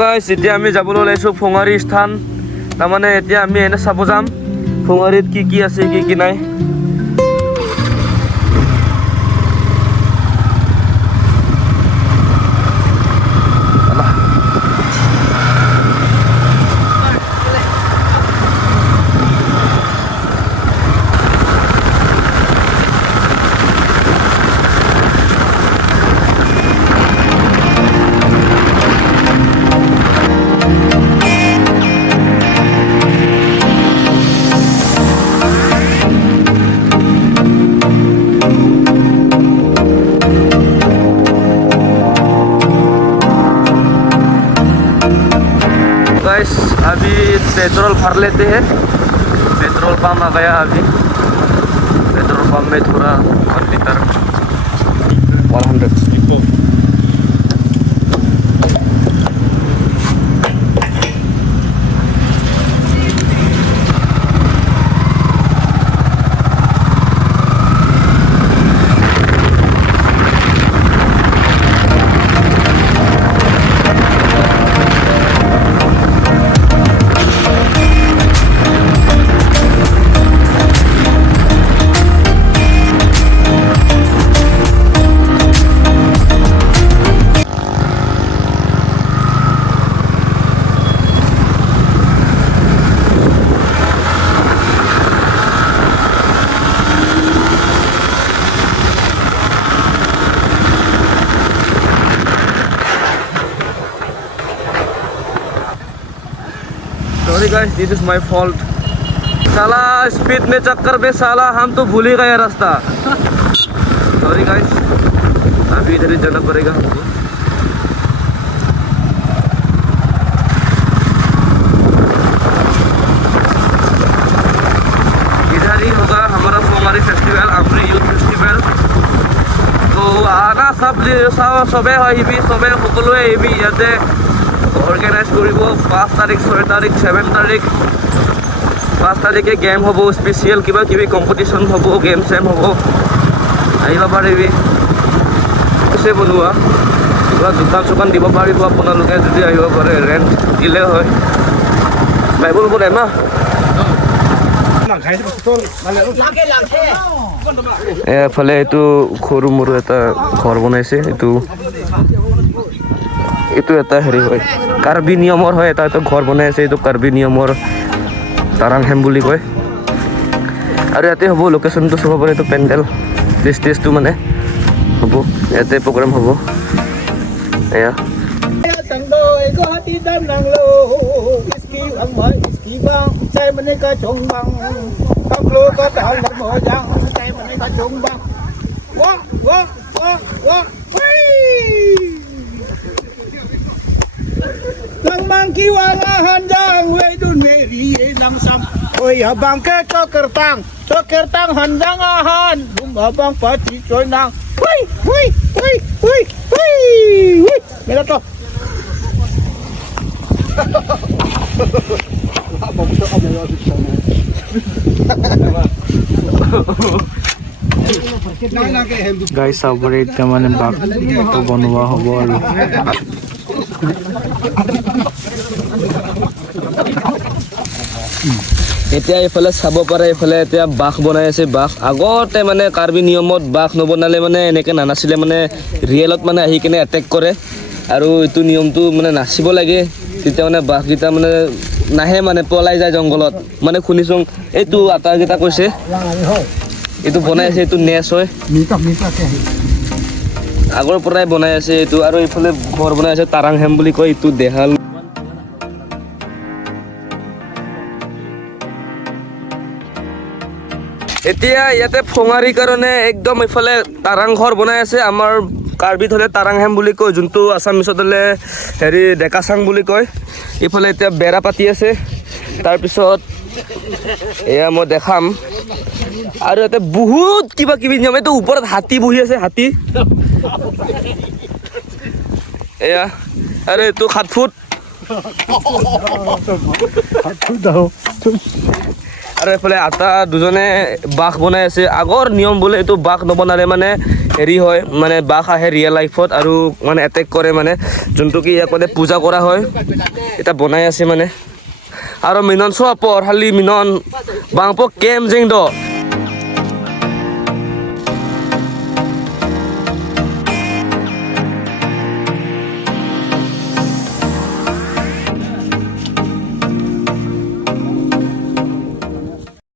Guys এতিয়া আমি যাবলৈ ওলাইছো ফঙাৰী স্থান তাৰমানে এতিয়া আমি এনে চাব যাম ফঙাৰীত কি কি আছে কি কি নাই अभी पेट्रोल भर लेते हैं पेट्रोल पंप आ गया अभी पेट्रोल पंप में थोड़ा 1 litre 100 Sorry guys, this is my fault. साला स्पीड में चक्कर में साला हम तो भूल ही गए रास्ता. Sorry guys, अभी इधर ही जाना पड़ेगा हमको. इधर ही होगा हमारा फुंगारी फेस्टिवल, अपनी यूथ फेस्टिवल. तो आना सबे আহিবি सबे সকলোৱে আহিবি ইয়াতে অৰ্গেনাইজ কৰিব 5 তাৰিখ 6 তাৰিখ 7 তাৰিখ 5 তাৰিখে গেম হ'ব স্পেচিয়েল কিবা কিবি কম্পিটিশ্যন হ'ব গেম চেম হ'ব আহিব পাৰিবি আছে বনোৱা কিবা দোকান চোকান দিব পাৰিব আপোনালোকে যদি আহিব পাৰে ৰেণ্ট দিলে হয় বাইবল বনাই মা এফালে এইটো সৰু মৰু এটা ঘৰ বনাইছে এইটো এটা হেৰি হয় কাৰ্বি নিয়মৰ হয় এটা ঘৰ বনাই আছে এইটো কাৰ্বি নিয়মৰ তাৰাং হেম বুলি কয় আৰু ইয়াতে হ'ব লোকেশ্যনটো চাব পাৰে এইটো পেণ্ডেল ষ্টেজটো মানে হ'ব ইয়াতে প্ৰগ্ৰাম হ'ব এয়া Lang mangki wala handang we dun we ri lang sam oi abang ke cokertang handang ahan bum abang pati coy nang hui mira to guys sabare eta mane bag to banowa hobo aru এতিয়া এইফালে চাব পাৰে এইফালে এতিয়া বাঘ বনাই আছে বাঘ আগতে মানে কাৰ্বি নিয়মত বাঘ নবনালে মানে এনেকৈ নানাছিলে মানে ৰিয়েলত মানে আহি কিনে এটেক কৰে আৰু এইটো নিয়মটো মানে নাচিব লাগে তেতিয়া মানে বাঘকেইটা মানে নাহে মানে পলাই যায় জংঘলত মানে শুনিছোঁ এইটো আটাকেইটা কৈছে এইটো বনাই আছে এইটো নেচ হয় আগৰ পৰাই বনাই আছে এইটো আৰু এইফালে ঘৰ বনাই আছে তাৰাং হেম বুলি কয় এইটো দেহাল এতিয়া ইয়াতে ফঙাৰীৰ কাৰণে একদম এইফালে তাৰাং ঘৰ বনাই আছে আমাৰ কাৰ্বিত হ'লে তাৰাং হেম বুলি কয় যোনটো আছামিছত হ'লে হেৰি ডেকাচাং বুলি কয় এইফালে এতিয়া বেৰা পাতি আছে তাৰপিছত এয়া মই দেখাম আৰু ইয়াতে বহুত কিবা কিবি নিয়ম এইটো ওপৰত হাতী বহি আছে হাতী এয়া আৰু এইটো 7 ফুট আৰু এইফালে আটা দুজনে বাঘ বনাই আছে আগৰ নিয়ম বোলে এইটো বাঘ নবনালে মানে হেৰি হয় মানে বাঘ আহে ৰিয়েল লাইফত আৰু মানে এটেক কৰে মানে যোনটো কি ইয়াক মানে পূজা কৰা হয় এটা বনাই আছে মানে আৰু মিনন চোৱা পৰ হালি মিনন বাংপো কেম জেং দ